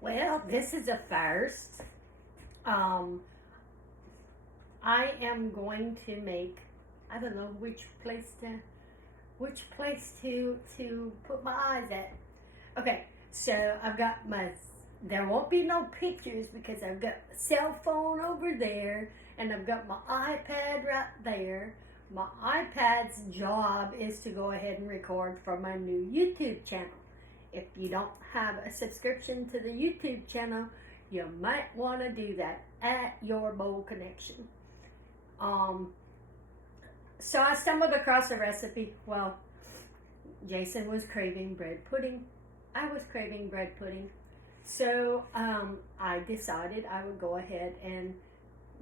Well, this is a first. Um, I am going to make, I don't know which place to put my eyes at. Okay, so I've got there won't be no pictures because I've got my cell phone over there and I've got my iPad right there. My iPad's job is to go ahead and record for my new YouTube channel. If you don't have a subscription to the YouTube channel, you might want to do that at your bowl connection. So I stumbled across a recipe. Well, Jason was craving bread pudding. I was craving bread pudding. So I decided I would go ahead and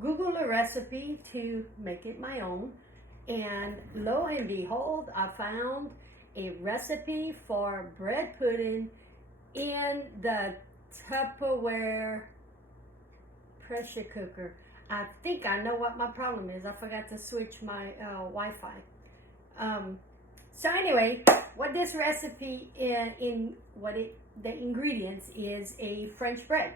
Google a recipe to make it my own. And lo and behold, I found a recipe for bread pudding in the Tupperware pressure cooker. I think I know what my problem is. I forgot to switch my Wi-Fi. So anyway, what this recipe the ingredients is a French bread.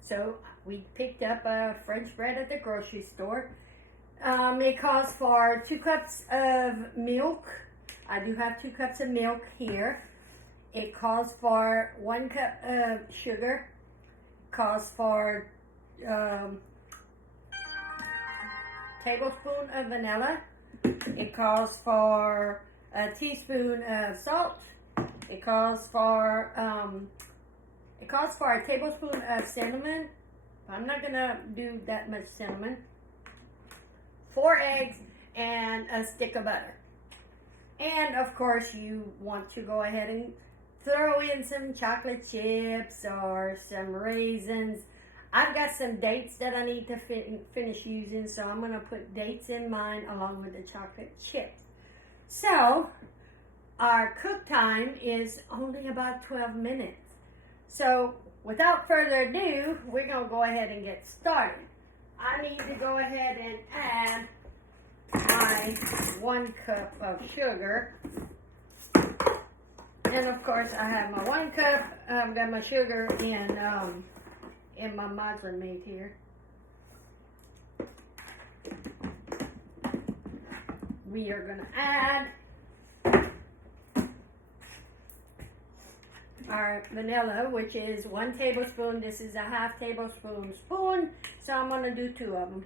So we picked up a French bread at the grocery store. It calls for 2 cups of milk. I do have 2 cups of milk here. It calls for 1 cup of sugar. It calls for tablespoon of vanilla. It calls for a teaspoon of salt. It calls for a tablespoon of cinnamon. I'm not gonna do that much cinnamon. 4 eggs and a stick of butter. And of course, you want to go ahead and throw in some chocolate chips or some raisins. I've got some dates that I need to finish using, so I'm going to put dates in mine along with the chocolate chips. So, our cook time is only about 12 minutes. So, without further ado, we're going to go ahead and get started. I need to go ahead and add my 1 cup of sugar. And of course, I have my 1 cup. I've got my sugar in my Modern Mate here. We are going to add our vanilla, which is 1 tablespoon. This is a half tablespoon spoon, so I'm going to do 2 of them.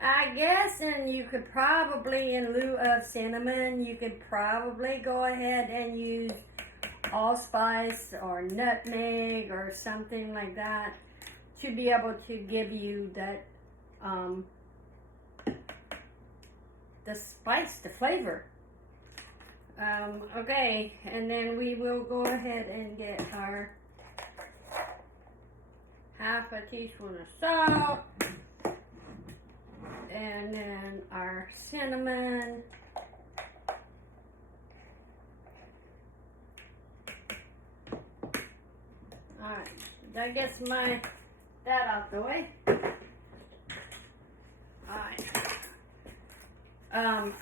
I guess, and you could probably, in lieu of cinnamon, you could probably go ahead and use allspice or nutmeg or something like that to be able to give you that the spice, the flavor. Okay, and then we will go ahead and get our half a teaspoon of salt, and then our cinnamon. Alright, that gets that out the way. Alright.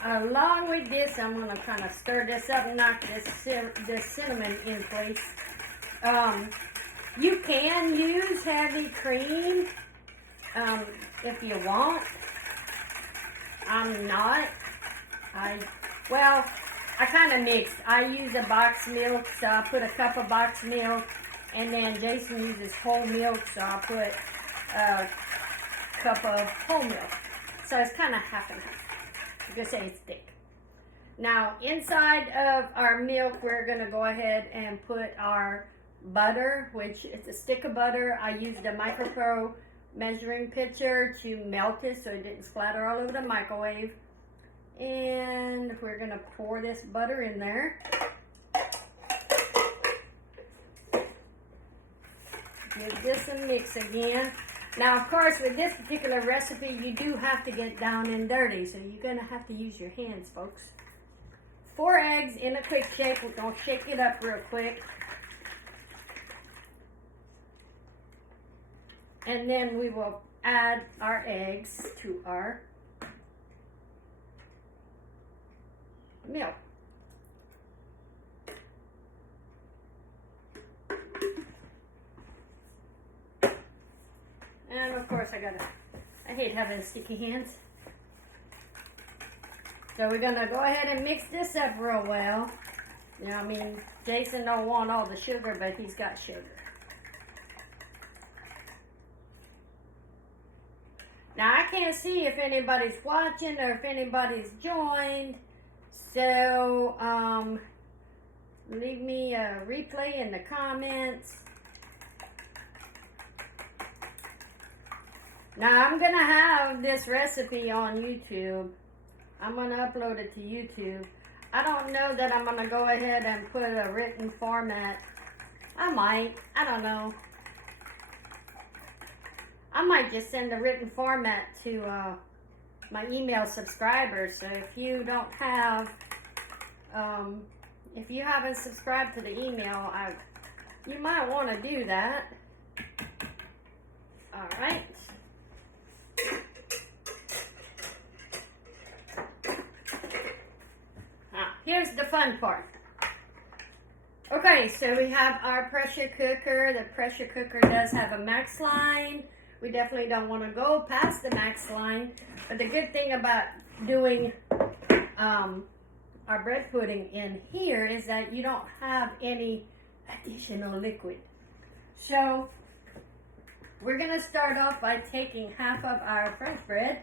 Along with this, I'm going to kind of stir this up and knock this cinnamon in place. You can use heavy cream if you want. I'm not. I kind of mixed. I use a box milk, so I put a cup of box milk, and then Jason uses whole milk, so I put a cup of whole milk. So it's kind of half and half. You could say it's thick. Now, inside of our milk, we're going to go ahead and put our butter, which is a stick of butter. I used a Micro measuring pitcher to melt it so it didn't splatter all over the microwave. And we're going to pour this butter in there. Give this a mix again. Now, of course, with this particular recipe, you do have to get down and dirty, so you're going to have to use your hands, folks. 4 eggs in a quick shake. We're going to shake it up real quick. And then we will add our eggs to our milk. of course I hate having sticky hands. So we're gonna go ahead and mix this up real well. You know, I mean, Jason don't want all the sugar, but he's got sugar. Now I can't see if anybody's watching or if anybody's joined. So leave me a replay in the comments. Now I'm gonna have this recipe on YouTube. I'm gonna upload it to YouTube. I don't know that I'm gonna go ahead and put a written format. I might, I don't know. I might just send a written format to my email subscribers. So if you don't have, if you haven't subscribed to the email, you might want to do that. All right. Here's the fun part. Okay, so we have our pressure cooker. The pressure cooker does have a max line. We definitely don't want to go past the max line. But the good thing about doing our bread pudding in here is that you don't have any additional liquid. So we're going to start off by taking half of our French bread.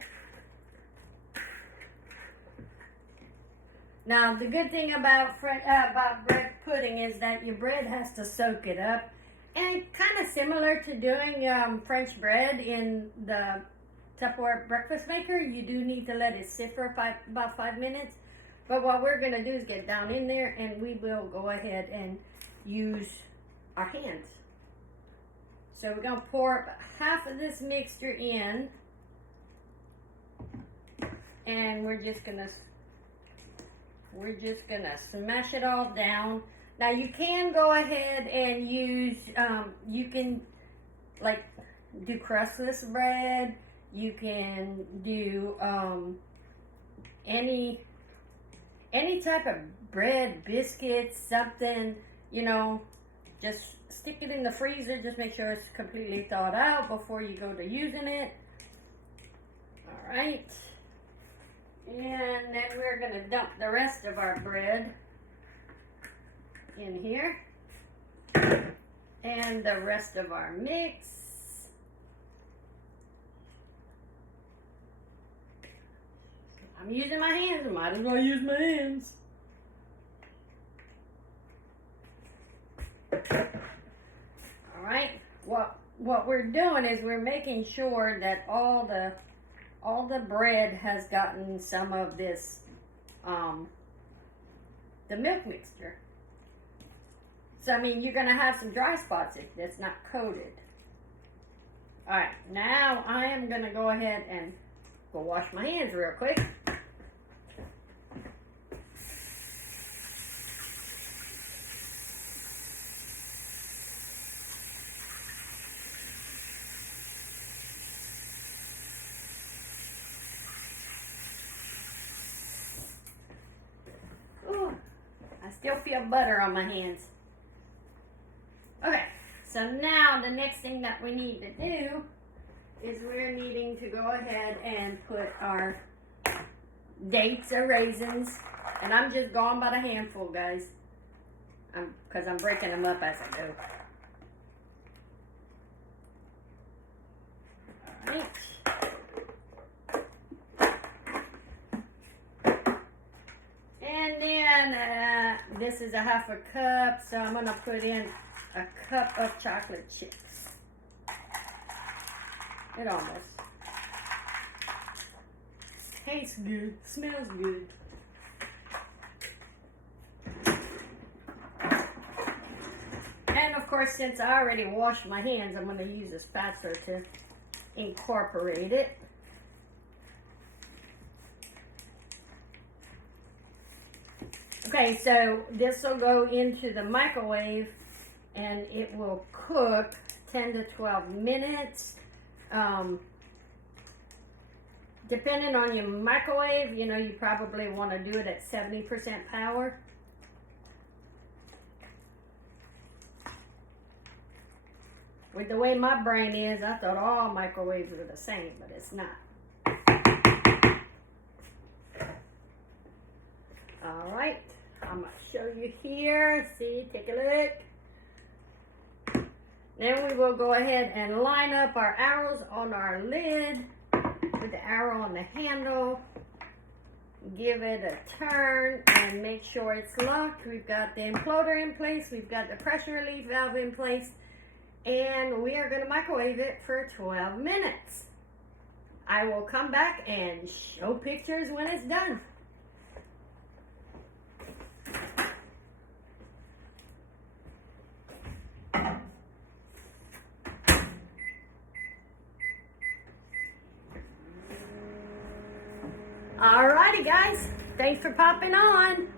Now, the good thing about bread pudding is that your bread has to soak it up. And kind of similar to doing French bread in the Tupperware breakfast maker, you do need to let it sit for about 5 minutes. But what we're going to do is get down in there and we will go ahead and use our hands. So we're going to pour half of this mixture in. And we're just going to smash it all down. Now you can go ahead and use, you can like do crustless bread. You can do any type of bread, biscuits, something, you know, just stick it in the freezer. Just make sure it's completely thawed out before you go to using it. All right. And then we're going to dump the rest of our bread in here. And the rest of our mix. I'm using my hands. I might as well use my hands. Alright. What we're doing is we're making sure that all the bread has gotten some of this, the milk mixture. So, I mean, you're going to have some dry spots if it's not coated. Alright, now I am going to go ahead and go wash my hands real quick. Still feel butter on my hands. Okay, so now the next thing that we need to do is we're needing to go ahead and put our dates or raisins, and I'm just going by the handful, guys, because I'm breaking them up as I go. All right. And then this is a half a cup, so I'm going to put in a cup of chocolate chips. It almost tastes good, smells good. And of course, since I already washed my hands, I'm going to use a spatula to incorporate it. Okay, so this will go into the microwave and it will cook 10 to 12 minutes. Depending on your microwave, you know, you probably want to do it at 70% power. With the way my brain is, I thought all microwaves were the same, but it's not. All right, I'm going to show you here. See, take a look. Then we will go ahead and line up our arrows on our lid with the arrow on the handle. Give it a turn and make sure it's locked. We've got the imploder in place. We've got the pressure relief valve in place. And we are going to microwave it for 12 minutes. I will come back and show pictures when it's done. Alrighty guys, thanks for popping on.